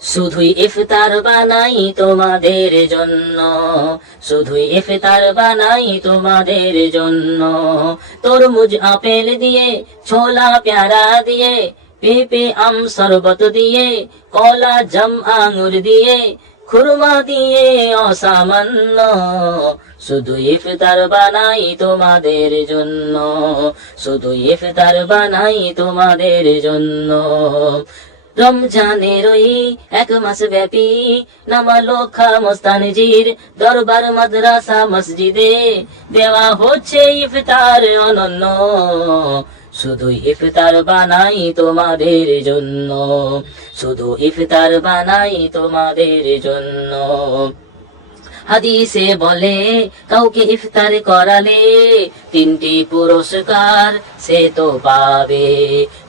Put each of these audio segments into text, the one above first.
শুধুই ইফতার বানাই তোমাদের জন্য, শুধুই ইফতার বানাই তোমাদের জন্য। তরমুজ আপেল দিয়ে, ছোলা পেয়ারা দিয়ে, পেঁপে আম শরবত দিয়ে, কলা জাম আঙুর দিয়ে, খুরমা দিয়ে অসামান্য। শুধু ইফতার বানাই তোমাদের জন্য, শুধু ইফতার বানাই তোমাদের জন্য। রমজানের ওই 1 মাস ব্যাপী নামালো খামস্তানজির দরবার মাদ্রাসা মসজিদে দেওয়া হচ্ছে ইফতার অনন্য। শুধু ইফতার বানাই তোমাদের জন্য, শুধু ইফতার বানাই তোমাদের জন্য। হাদিসে বলে কাউকে ইফতার করালে 3টি পুরস্কার সে তো পাবে,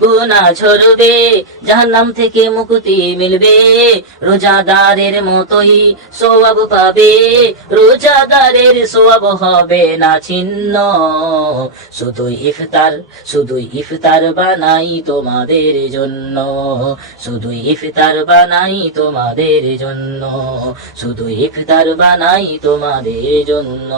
গুনাহ ঝরবে, জাহান্নাম থেকে মুক্তি মিলবে, রোজাদারের মতোই সওয়াব পাবে, রোজাদারের সওয়াব হবে না ছিন্ন। শুধু ইফতার, শুধু ইফতার বানাই তোমাদের জন্য, শুধু ইফতার বানাই তোমাদের জন্য, শুধু ইফতার বানাই তোমাদের জন্য।